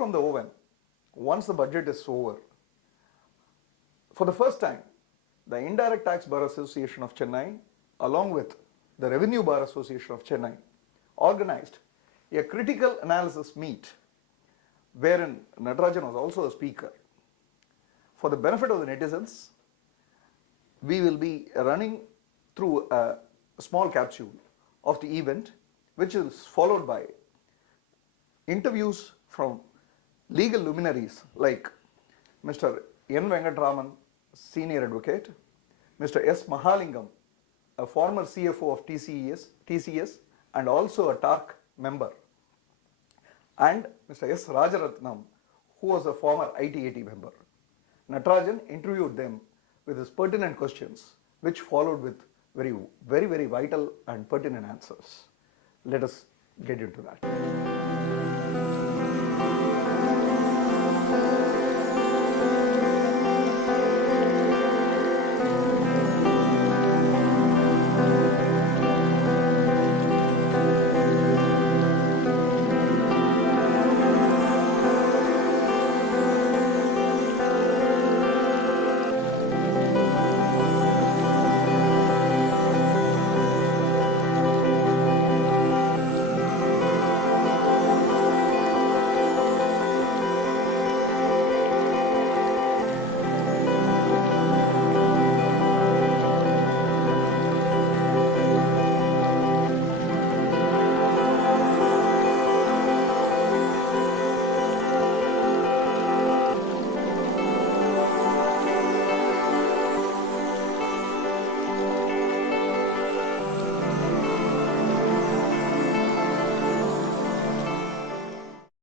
from the oven once the budget is over. For the first time, the Indirect Tax Bar Association of Chennai, along with the Revenue Bar Association of Chennai, organized a critical analysis meet wherein Natarajan was also a speaker. For the benefit of the netizens, we will be running through a small capsule of the event, which is followed by interviews from legal luminaries like Mr. N. Venkatraman, Senior Advocate, Mr. S. Mahalingam, a former CFO of TCS and also a TARC member, and Mr. S. Rajaratnam, who was a former ITAT member. Natarajan interviewed them with his pertinent questions, which followed with very vital and pertinent answers. Let us get into that.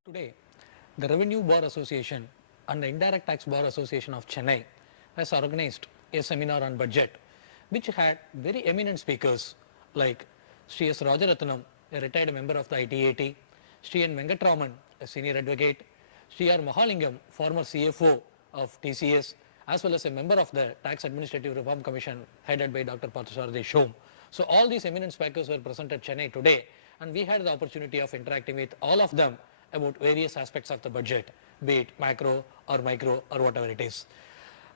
Today, the Revenue Bar Association and the Indirect Tax Bar Association of Chennai has organized a seminar on budget, which had very eminent speakers like Sri S. Rajaratnam, a retired member of the ITAT, Sri N. Venkatraman, a senior advocate, Sri R. Mahalingam, former CFO of TCS, as well as a member of the Tax Administrative Reform Commission headed by Dr. Parthasarathi Shom. So all these eminent speakers were present at Chennai today, and we had the opportunity of interacting with all of them about various aspects of the budget, be it macro or micro or whatever it is.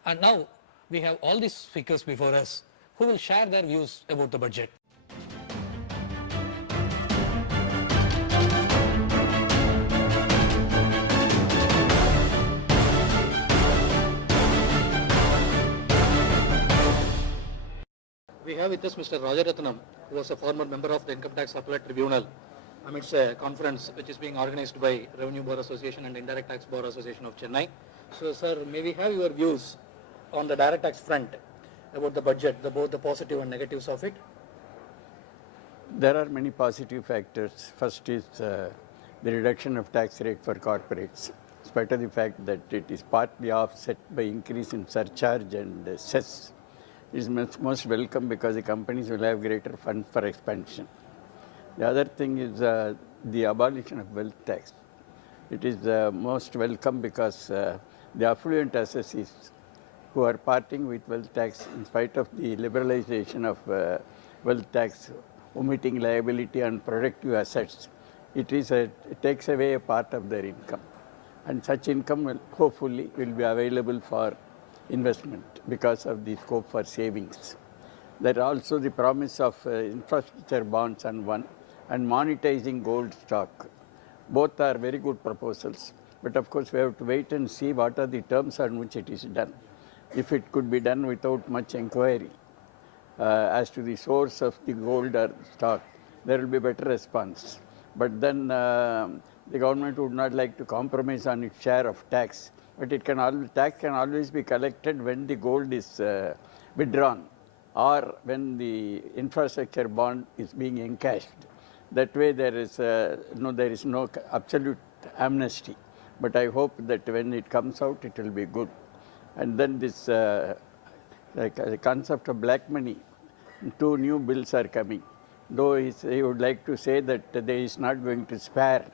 And now we have all these speakers before us who will share their views about the budget. We have with us Mr. Rajaratnam, who was a former member of the Income Tax Appellate Tribunal, amidst a conference which is being organized by Revenue Bar Association and Indirect Tax Bar Association of Chennai. So, sir, may we have your views on the direct tax front about the budget, both the positive and negatives of it? There are many positive factors. First is the reduction of tax rate for corporates, in spite of the fact that it is partly offset by increase in surcharge and cess. It is most welcome because the companies will have greater funds for expansion. The other thing is the abolition of wealth tax. It is most welcome because the affluent assessees who are parting with wealth tax in spite of the liberalization of wealth tax, omitting liability on productive assets, it takes away a part of their income. And such income will hopefully be available for investment because of the scope for savings. There are also the promise of infrastructure bonds on one, and monetizing gold stock. Both are very good proposals, but of course we have to wait and see what are the terms on which it is done. If it could be done without much inquiry as to the source of the gold or stock, there will be better response. But then the government would not like to compromise on its share of tax, but tax can always be collected when the gold is withdrawn or when the infrastructure bond is being encashed. That way there is no absolute amnesty. But I hope that when it comes out, it will be good. And then this the concept of black money, 2 new bills are coming. Though he would like to say that there is not going to spare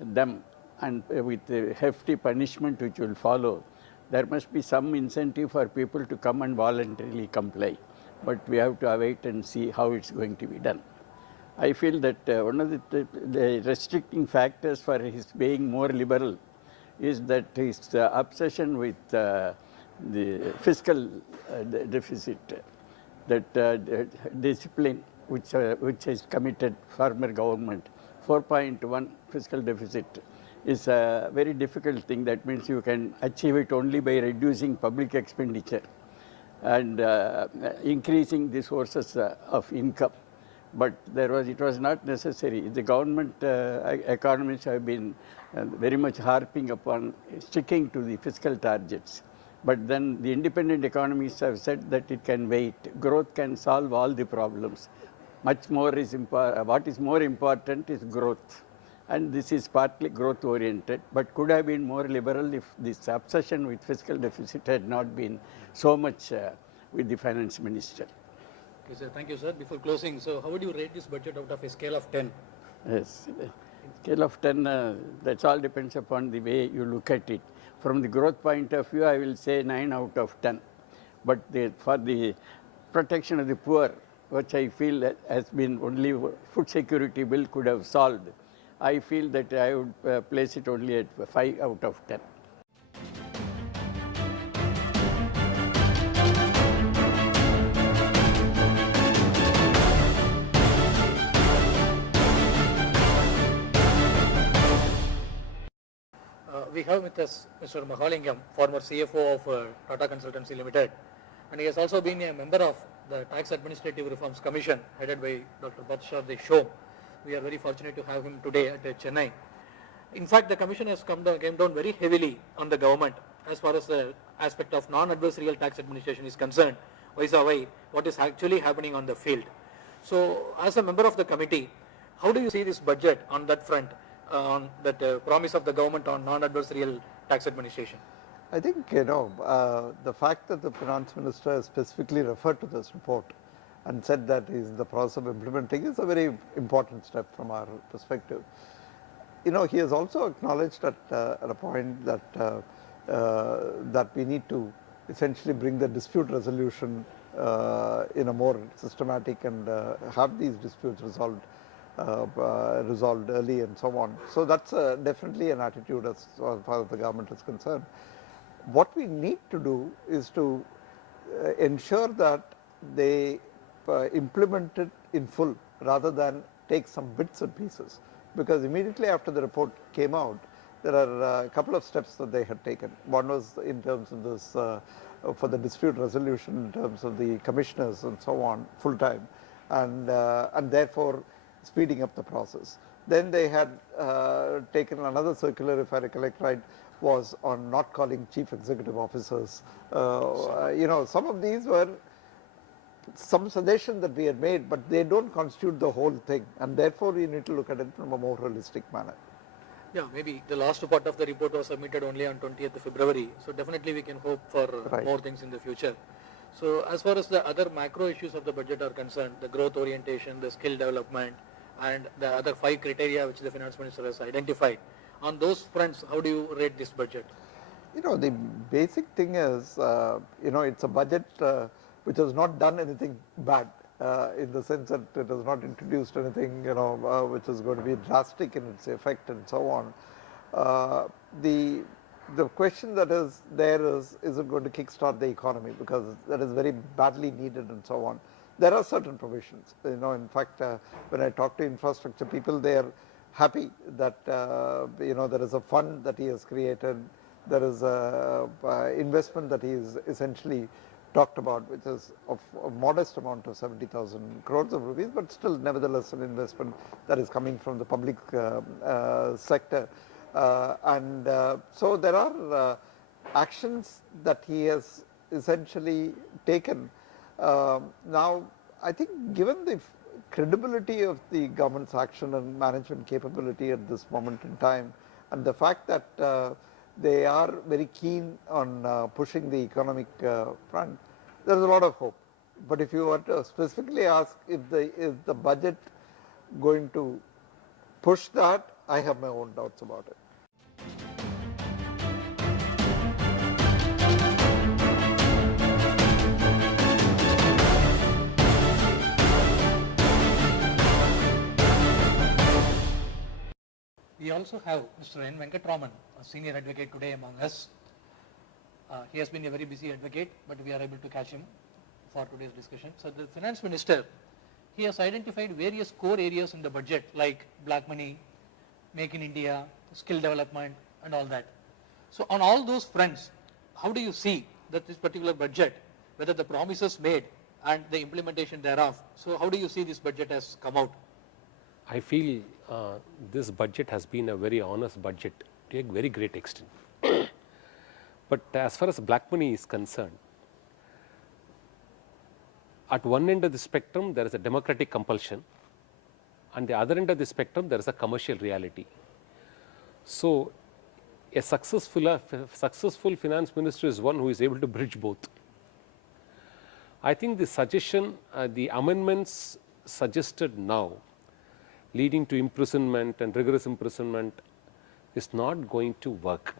them, and with a hefty punishment which will follow, there must be some incentive for people to come and voluntarily comply. But we have to await and see how it's going to be done. I feel that one of the restricting factors for his being more liberal is that his obsession with the fiscal deficit, that discipline which is committed former government, 4.1 fiscal deficit is a very difficult thing. That means you can achieve it only by reducing public expenditure and increasing the sources of income. But it was not necessary. The government economists have been very much harping upon sticking to the fiscal targets. But then the independent economists have said that it can wait. Growth can solve all the problems. Much more is what is more important is growth. And this is partly growth oriented, but could have been more liberal if this obsession with fiscal deficit had not been so much with the finance minister. Okay, sir. Thank you, sir. Before closing, so how would you rate this budget out of a scale of 10? Yes, scale of 10, that all depends upon the way you look at it. From the growth point of view, I will say 9 out of 10. But for the protection of the poor, which I feel has been only food security bill could have solved, I feel that I would place it only at 5 out of 10. We have with us Mr. Mahalingam, former CFO of Tata Consultancy Limited, and he has also been a member of the Tax Administrative Reforms Commission headed by Dr. Batshar Shom. We are very fortunate to have him today at Chennai. In fact, the commission has came down very heavily on the government as far as the aspect of non-adversarial tax administration is concerned, vis-a-vis what is actually happening on the field. So, as a member of the committee, how do you see this budget on that front, on that promise of the government on non-adversarial tax administration? I think, the fact that the finance minister specifically referred to this report and said that he is in the process of implementing is a very important step from our perspective. He has also acknowledged at a point that that we need to essentially bring the dispute resolution in a more systematic and have these disputes resolved early and so on. So that's definitely an attitude as far as the government is concerned. What we need to do is to ensure that they implement it in full rather than take some bits and pieces, because immediately after the report came out, there are a couple of steps that they had taken. One was in terms of this for the dispute resolution, in terms of the commissioners and so on, full time, and therefore speeding up the process. Then they had taken another circular, if I recollect right, was on not calling chief executive officers. Some of these were some suggestion that we had made, but they don't constitute the whole thing, and therefore we need to look at it from a more holistic manner. Yeah, maybe the last part of the report was submitted only on 20th of February, so definitely we can hope for more things in the future. So as far as the other macro issues of the budget are concerned, the growth orientation, the skill development, and the other 5 criteria which the finance minister has identified, on those fronts, how do you rate this budget? The basic thing is, it's a budget which has not done anything bad, in the sense that it has not introduced anything, which is going to be drastic in its effect and so on. The question that is there is it going to kickstart the economy, because that is very badly needed and so on. There are certain provisions. In fact, when I talk to infrastructure people, they are happy that there is a fund that he has created. There is a investment that he is essentially talked about, which is of a modest amount of 70,000 crores of rupees, but still nevertheless an investment that is coming from the public sector. So there are actions that he has essentially taken. Now, I think given the credibility of the government's action and management capability at this moment in time, and the fact that they are very keen on pushing the economic front, there is a lot of hope. But if you were to specifically ask is the budget going to push that, I have my own doubts about it. We all also have Mr. N. Venkatraman, a senior advocate today among us. He has been a very busy advocate, but we are able to catch him for today's discussion. So the Finance Minister, he has identified various core areas in the budget like black money, Make in India, skill development and all that. So on all those fronts, how do you see that this particular budget, whether the promises made and the implementation thereof, so how do you see this budget has come out? I feel this budget has been a very honest budget to a very great extent. But as far as black money is concerned, at one end of the spectrum there is a democratic compulsion, and the other end of the spectrum there is a commercial reality. So a successful finance minister is one who is able to bridge both. I think the suggestion, the amendments suggested now leading to imprisonment and rigorous imprisonment is not going to work.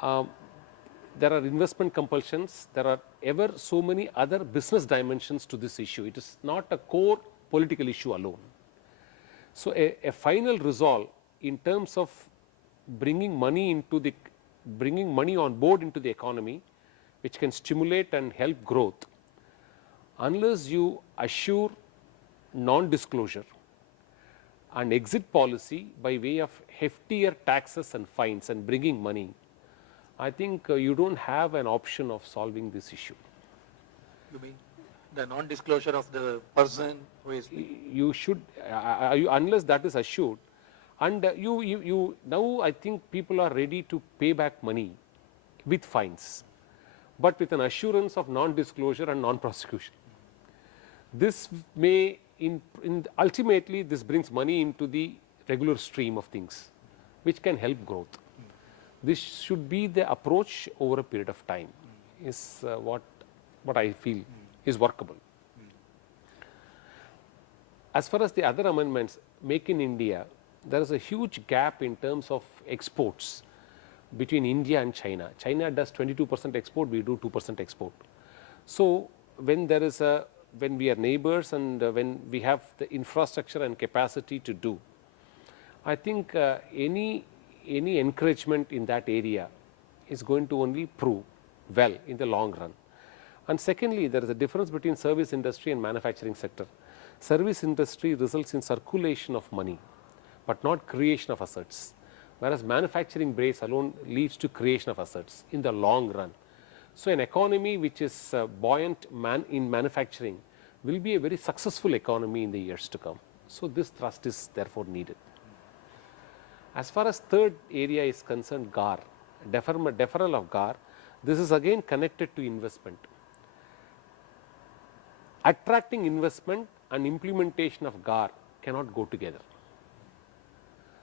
There are investment compulsions, there are ever so many other business dimensions to this issue. It is not a core political issue alone. So a final resolve in terms of bringing money on board into the economy, which can stimulate and help growth, unless you assure non-disclosure and exit policy by way of heftier taxes and fines and bringing money, I think you don't have an option of solving this issue. You mean the non-disclosure of the person who is... You should, unless that is assured, and now I think people are ready to pay back money with fines, but with an assurance of non-disclosure and non-prosecution. This may, ultimately this brings money into the regular stream of things, which can help growth. This should be the approach over a period of time, is what I feel is workable. As far as the other amendments, Make in India, there is a huge gap in terms of exports between India and China. China does 22% export, we do 2% export. So when we are neighbors and when we have the infrastructure and capacity to do, I think any encouragement in that area is going to only prove well in the long run. And secondly, there is a difference between service industry and manufacturing sector. Service industry results in circulation of money, but not creation of assets, whereas manufacturing base alone leads to creation of assets in the long run. So an economy which is buoyant in manufacturing will be a very successful economy in the years to come. So this thrust is therefore needed. As far as third area is concerned, GAR, deferral of GAR, this is again connected to investment. Attracting investment and implementation of GAR cannot go together.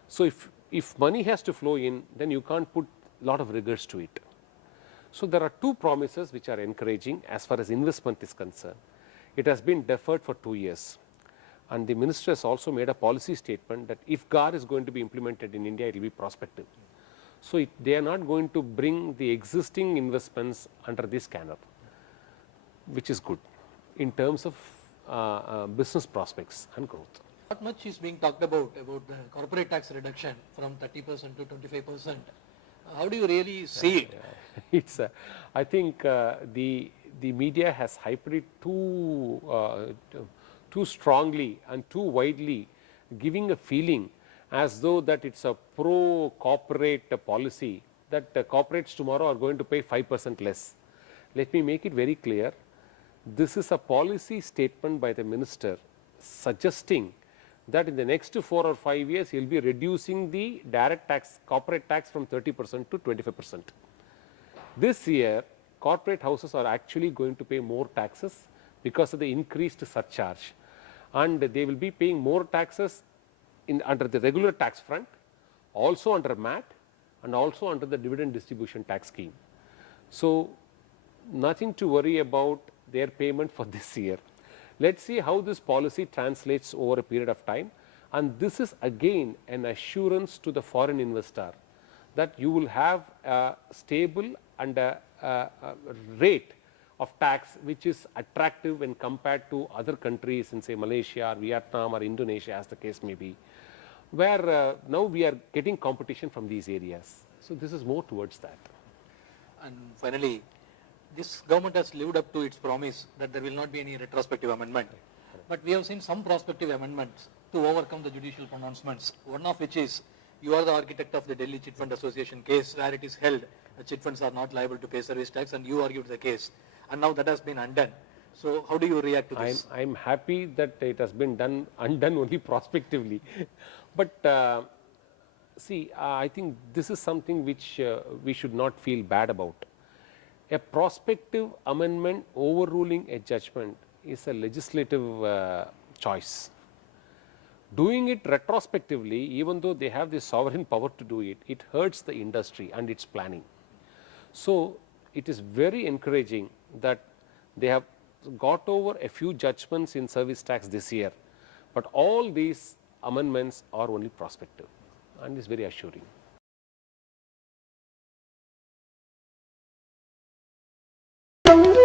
So if money has to flow in, then you can't put a lot of rigors to it. So there are two promises which are encouraging as far as investment is concerned. It has been deferred for 2 years. And the minister has also made a policy statement that if GAR is going to be implemented in India, it will be prospective. So they are not going to bring the existing investments under this scanner, which is good in terms of business prospects and growth. Not much is being talked about the corporate tax reduction from 30% to 25%. How do you really see it? It's, I think the media has hyped it too strongly and too widely, giving a feeling as though that it's a pro-corporate policy, that corporates tomorrow are going to pay 5% less. Let me make it very clear. This is a policy statement by the minister suggesting that in the next 4 or 5 years, he will be reducing the direct tax, corporate tax from 30% to 25%. This year, corporate houses are actually going to pay more taxes because of the increased surcharge. And they will be paying more taxes under the regular tax front, also under MAT, and also under the dividend distribution tax scheme. So nothing to worry about their payment for this year. Let's see how this policy translates over a period of time. And this is again an assurance to the foreign investor that you will have a stable and a rate of tax which is attractive when compared to other countries in say Malaysia or Vietnam or Indonesia, as the case may be, where now we are getting competition from these areas. So this is more towards that. And finally, this government has lived up to its promise that there will not be any retrospective amendment. But we have seen some prospective amendments to overcome the judicial pronouncements, one of which is you are the architect of the Delhi Chit Fund Association case where it is held the chit funds are not liable to pay service tax, and you argued the case. And now that has been undone. So how do you react to this? I'm happy that it has been undone only prospectively. But see, I think this is something which we should not feel bad about. A prospective amendment overruling a judgment is a legislative choice. Doing it retrospectively, even though they have the sovereign power to do it, it hurts the industry and its planning. So it is very encouraging that they have got over a few judgments in service tax this year, but all these amendments are only prospective, and is very assuring. Thank you.